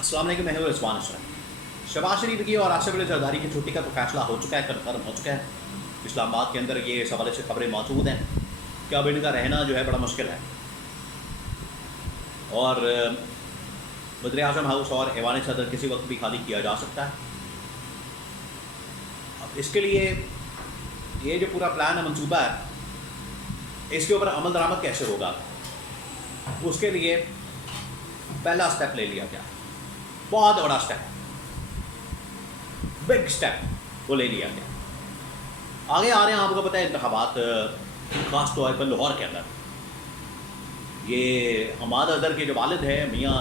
अस्सलाम वालेकुम, मैं हूं रिजवान अशरफ। शहबाज शरीफ की और आसिफ अली जरदारी की छुट्टी का तो फैसला हो चुका है, कन्फर्म हो चुका है। इस्लामाबाद के अंदर ये इस हवाले से खबरें मौजूद हैं कि अब इनका रहना जो है बड़ा मुश्किल है और वज़ीर आज़म हाउस और ऐवान सदर किसी वक्त भी खाली किया जा सकता है। अब इसके लिए ये जो पूरा प्लान है, मनसूबा है, इसके ऊपर अमल दरामद कैसे होगा, उसके लिए पहला स्टेप ले लिया गया। बहुत बड़ा स्टेप, बिग स्टेप वो ले लिया गया। आगे आ रहे हैं, आपको पता है, इंतखाबात खास तौर पर लाहौर के अंदर। ये हमाद अजहर के जो वालिद हैं मियाँ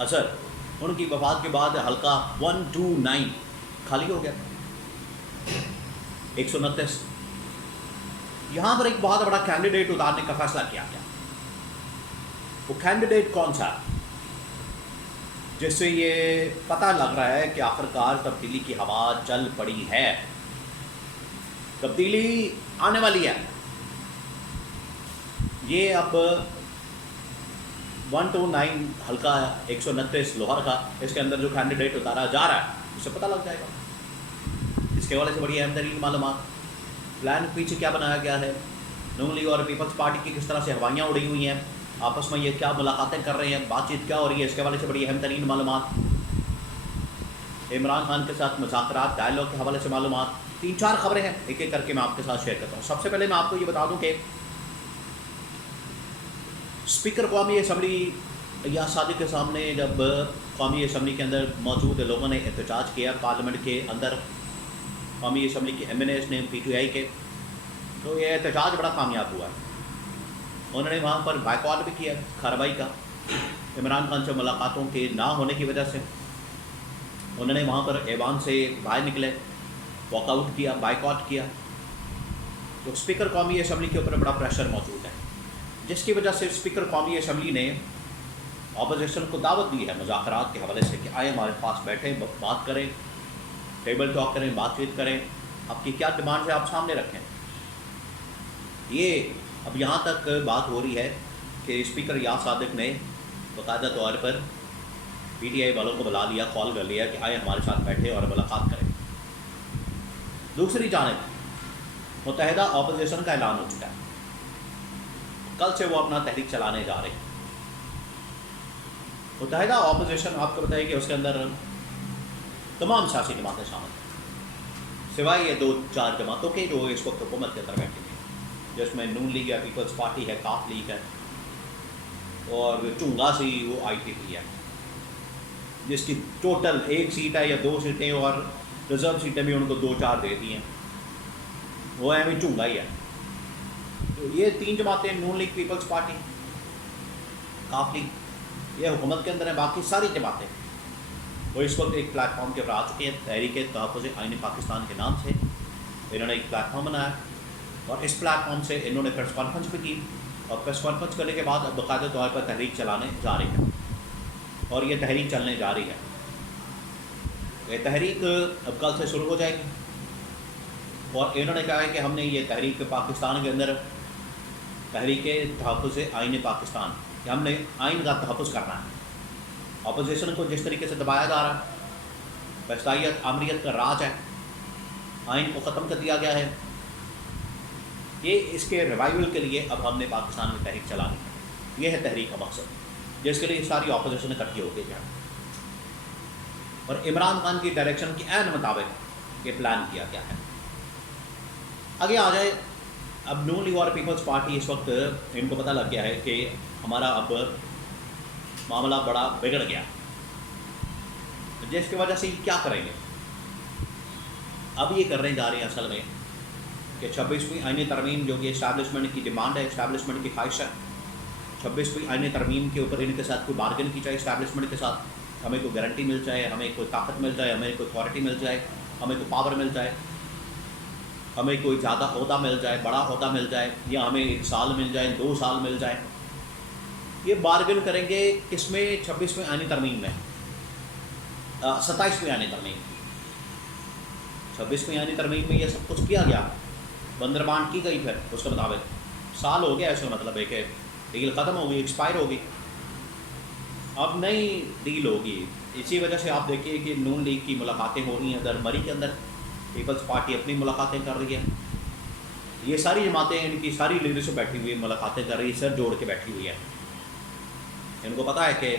अजहर, उनकी वफ़ात के बाद हल्का 129 खाली हो गया, 129। यहाँ पर एक बहुत बड़ा कैंडिडेट उतारने का फैसला किया गया। वो कैंडिडेट कौन सा, जिससे ये पता लग रहा है कि आखिरकार तब्दीली की हवा चल पड़ी है, तब्दीली आने वाली है। ये अब 129 हल्का 129 लाहौर का, इसके अंदर जो कैंडिडेट उतारा जा रहा है, उससे पता लग जाएगा। इसके हवाले से बड़ी अहम तरीन मालूमात, प्लान पीछे क्या बनाया गया है, नून लीग और पीपल्स पार्टी की किस तरह से हवाइयाँ उड़ी हुई हैं, आपस में ये क्या मुलाकातें कर रहे हैं, बातचीत क्या हो रही है, इसके हवाले से बड़ी अहम तरीन मालूमात। इमरान खान के साथ मुज़ाकरात, डायलॉग के हवाले से मालूमात। 3-4 खबरें हैं, एक एक करके मैं आपके साथ शेयर करता हूँ। सबसे पहले मैं आपको ये बता दूँ कि स्पीकर कौमी असम्बली या सादिक के सामने जब कौमी असम्बली के अंदर मौजूद लोगों ने एहतजाज किया, पार्लियामेंट के अंदर कौमी असम्बली के MNAs ने, PTI के, तो ये एहतजाज बड़ा कामयाब हुआ। उन्होंने वहाँ पर बाइकआउट भी किया कार्रवाई का, इमरान खान से मुलाकातों के ना होने की वजह से। उन्होंने वहाँ पर ऐवान से बाहर निकले, वॉकआउट किया, बाइकआउट किया। तो स्पीकर कौमी असम्बली के ऊपर बड़ा प्रेशर मौजूद है, जिसकी वजह से स्पीकर कौमी असम्बली ने ऑपोजिशन को दावत दी है मुज़ाकरात के हवाले से कि आए हमारे पास बैठें, बात करें, टेबल टॉक करें, बातचीत करें, आपकी क्या डिमांड है आप सामने रखें। ये अब यहाँ तक बात हो रही है कि स्पीकर या सादिक ने बाकायदा तौर पर PTI वालों को बुला लिया, कॉल कर लिया कि आए हमारे साथ बैठे और मुलाकात करें। दूसरी जानिब मुत्तहिदा अपोजिशन का ऐलान हो चुका है, कल से वो अपना तहरीक चलाने जा रहे हैं। मुत्तहिदा अपोजिशन आपको बताइए कि उसके अंदर तमाम सियासी जमातें शामिल हैं, सिवाय ये 2-4 जमातों के जो इस वक्त हुकूमत के अंदर बैठी हैं, जिसमें नून लीग या पीपल्स पार्टी है, काफ लीग है, और चुंगा सी वो ITP है, जिसकी टोटल 1 सीट है या 2 सीटें, और रिजर्व सीटें भी उनको 2-4 दे दी हैं, वो है भी चुंगा ही है। तो ये 3 जमातें, नून लीग, पीपल्स पार्टी, काफ लीग, ये हुकूमत के अंदर है। बाकी सारी जमातें वो इस वक्त एक प्लेटफॉर्म के ऊपर आ चुके हैं। तहरीक तहफ़्फ़ुज़ आईन पाकिस्तान के नाम से इन्होंने एक प्लेटफॉर्म बनाया, और इस प्लेटफॉर्म से इन्होंने प्रेस कॉन्फ्रेंस भी की, और प्रेस कॉन्फ्रेंस करने के बाद अब बाकायदा तौर पर तहरीक चलाने जा रही है, और ये तहरीक चलने जा रही है। ये तहरीक अब कल से शुरू हो जाएगी, और इन्होंने कहा है कि हमने ये तहरीक पाकिस्तान के अंदर तहरीक तहफ़्फ़ुज़ आईन पाकिस्तान, कि हमने आइन का तहफ़्फ़ुज़ करना है। अपोजिशन को जिस तरीके से दबाया जा रहा है, वसाइयत आमरीत का राज है, आइन को ख़त्म कर दिया गया है, ये इसके रिवाइवल के लिए अब हमने पाकिस्तान में तहरीक चलानी है। ये है तहरीक का मकसद, जिसके लिए सारी अपोजिशन इकट्ठी होकर जाए, और इमरान खान की डायरेक्शन के ऐन मुताबिक ये प्लान किया गया है। आगे आ जाए, अब नून लीग और पीपल्स पार्टी इस वक्त इनको पता लग गया है कि हमारा अब मामला बड़ा बिगड़ गया, जिसकी वजह से क्या करेंगे। अब ये करने जा रहे हैं असल में कि 26वीं आईनी तरमीम, जो कि इस्टेब्लिशमेंट की डिमांड है, इस्टेब्लिशमेंट की ख्वाहिश है, 26वीं आईनी तरमीम के ऊपर इनके साथ कोई बार्गेन की जाए, इस्टेब्लिशमेंट के साथ हमें कोई गारंटी मिल जाए, हमें कोई ताकत मिल जाए, हमें कोई अथॉरिटी मिल जाए, हमें कोई पावर मिल जाए, हमें कोई ज़्यादा ओहदा मिल जाए, बड़ा ओहदा मिल जाए, या हमें 1 साल मिल जाए, 2 साल मिल जाए। ये बार्गेन करेंगे किसमें? 26वीं आईनी तरमीम में, 27वीं आईनी तरमीम। 26वीं आईनी तरमीम में ये सब कुछ किया गया, बंदरबांट की गई, फिर उसके मुताबिक साल हो गया, इसका मतलब है कि डील ख़त्म हो गई, एक्सपायर हो गई। अब नई डील होगी। इसी वजह से आप देखिए कि नून लीग की मुलाकातें हो रही हैं, उधर मरी के अंदर पीपल्स पार्टी अपनी मुलाकातें कर रही है, ये सारी जमातें इनकी सारी लीडरशिप बैठी हुई है, मुलाकातें कर रही है, सर जोड़ के बैठी हुई है। इनको पता है कि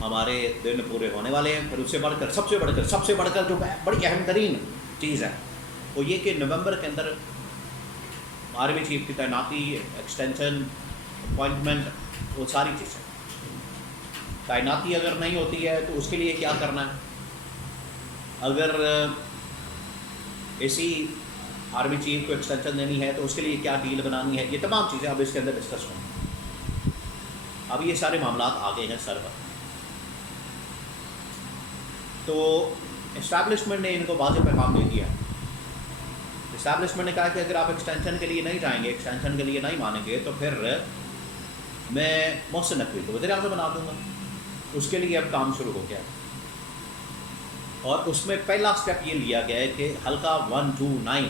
हमारे दिन पूरे होने वाले हैं। फिर उससे बढ़कर सबसे बढ़कर जो बड़ी अहम तरीन चीज़ है वो ये कि नवंबर के अंदर आर्मी चीफ की तैनाती, एक्सटेंशन, अपॉइंटमेंट, वो सारी चीज़ें। तैनाती अगर नहीं होती है तो उसके लिए क्या करना है, अगर इसी आर्मी चीफ को एक्सटेंशन देनी है तो उसके लिए क्या डील बनानी है, ये तमाम चीज़ें अब इसके अंदर डिस्कस होंगी। अब ये सारे मामला आ गए हैं सर पर। तो इस्टेब्लिशमेंट ने इनको वाज़ेह पैगाम दे दिया। इस्टेब्लिशमेंट ने कहा कि अगर आप एक्सटेंशन के लिए नहीं जाएंगे, एक्सटेंशन के लिए नहीं मानेंगे, तो फिर मैं मोहसिन नकवी को वज़ीर आज़म बना दूँगा। उसके लिए अब काम शुरू हो गया और उसमें पहला स्टेप ये लिया गया है कि हल्का 129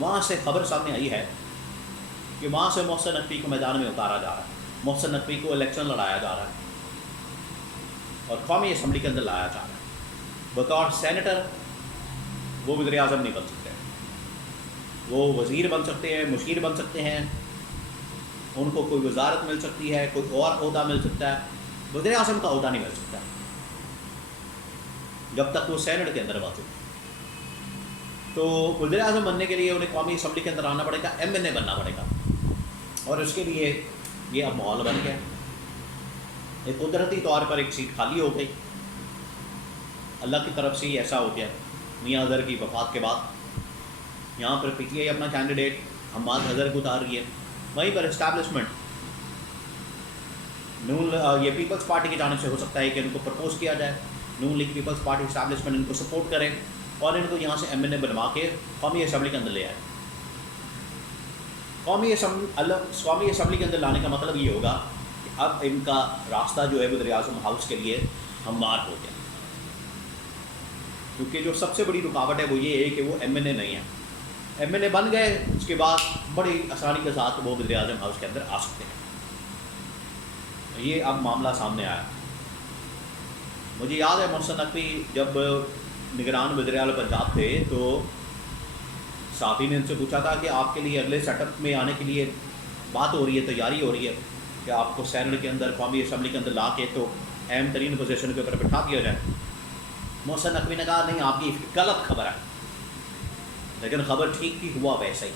वहाँ से खबर सामने आई है कि वहाँ से मोहसिन नकवी को मैदान में उतारा जा रहा है, मोहसिन नकवी को इलेक्शन लड़ाया जा रहा है और कौमी असम्बली के अंदर लाया जा रहा है। बतौर सेनेटर वो वज़ीर आज़म नहीं बन सकते, वो वज़ीर बन सकते हैं, मुशीर बन सकते हैं, उनको कोई वजारत मिल सकती है, कोई और ओहदा मिल सकता है, वज़ीर आज़म का ओहदा नहीं मिल सकता जब तक वो सेनेट के अंदर मौजूद। तो वज़ीर आज़म बनने के लिए उन्हें कौमी असम्बली के अंदर आना पड़ेगा, MNA बनना पड़ेगा और उसके लिए ये अब माहौल बन गया। एक कुदरती तौर पर एक सीट खाली हो गई, अल्लाह की तरफ से ही ऐसा हो गया। मियाँ अज़हर की वफ़ात के बाद यहाँ पर PTI अपना कैंडिडेट हम्माद अज़हर को उतार रही है, वहीं पर इस्टेब्लिशमेंट नून ये पीपल्स पार्टी की जानिब से हो सकता है कि इनको प्रपोज किया जाए, नून लीग पीपल्स पार्टी इस्टेब्लिशमेंट इनको सपोर्ट करे और इनको यहाँ से MNA बनवा के कौमी असम्बली के अंदर ले आए। कौमी असम्बली के अंदर लाने का मतलब ये होगा कि अब इनका रास्ता जो है वज़ीर आज़म हाउस के लिए हमवार हो गया, क्योंकि जो सबसे बड़ी रुकावट है वो ये है कि वो MNA नहीं है। MNA बन गए, उसके बाद बड़ी आसानी के साथ वो वज़ीर आज़म हाउस के अंदर आ सकते हैं। ये अब मामला सामने आया। मुझे याद है मोहसिन नकवी जब निगरान वज़ीर आला पंजाब थे तो साथी ने इनसे पूछा था कि आपके लिए अगले सेटअप में आने के लिए बात हो रही है, तैयारी हो रही है कि आपको सेनेट के अंदर, कौमी असम्बली के अंदर ला के तो अहम तरीन पोजीशन के ऊपर बिठा दिया जाए। मोहसिन नकवी ने कहा नहीं, आपकी गलत खबर है, लेकिन खबर ठीक ही हुआ वैसे ही।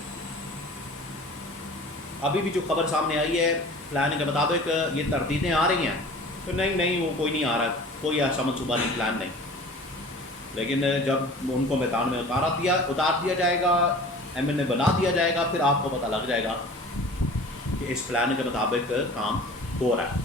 अभी भी जो खबर सामने आई है प्लान के मुताबिक ये तरदीदें आ रही हैं, तो नहीं वो कोई नहीं आ रहा, कोई ऐसा मनसूबा नहीं, प्लान नहीं। लेकिन जब उनको मैदान में उतार दिया जाएगा, MNA बना दिया जाएगा, फिर आपको पता लग जाएगा कि इस प्लान के मुताबिक काम हो रहा है।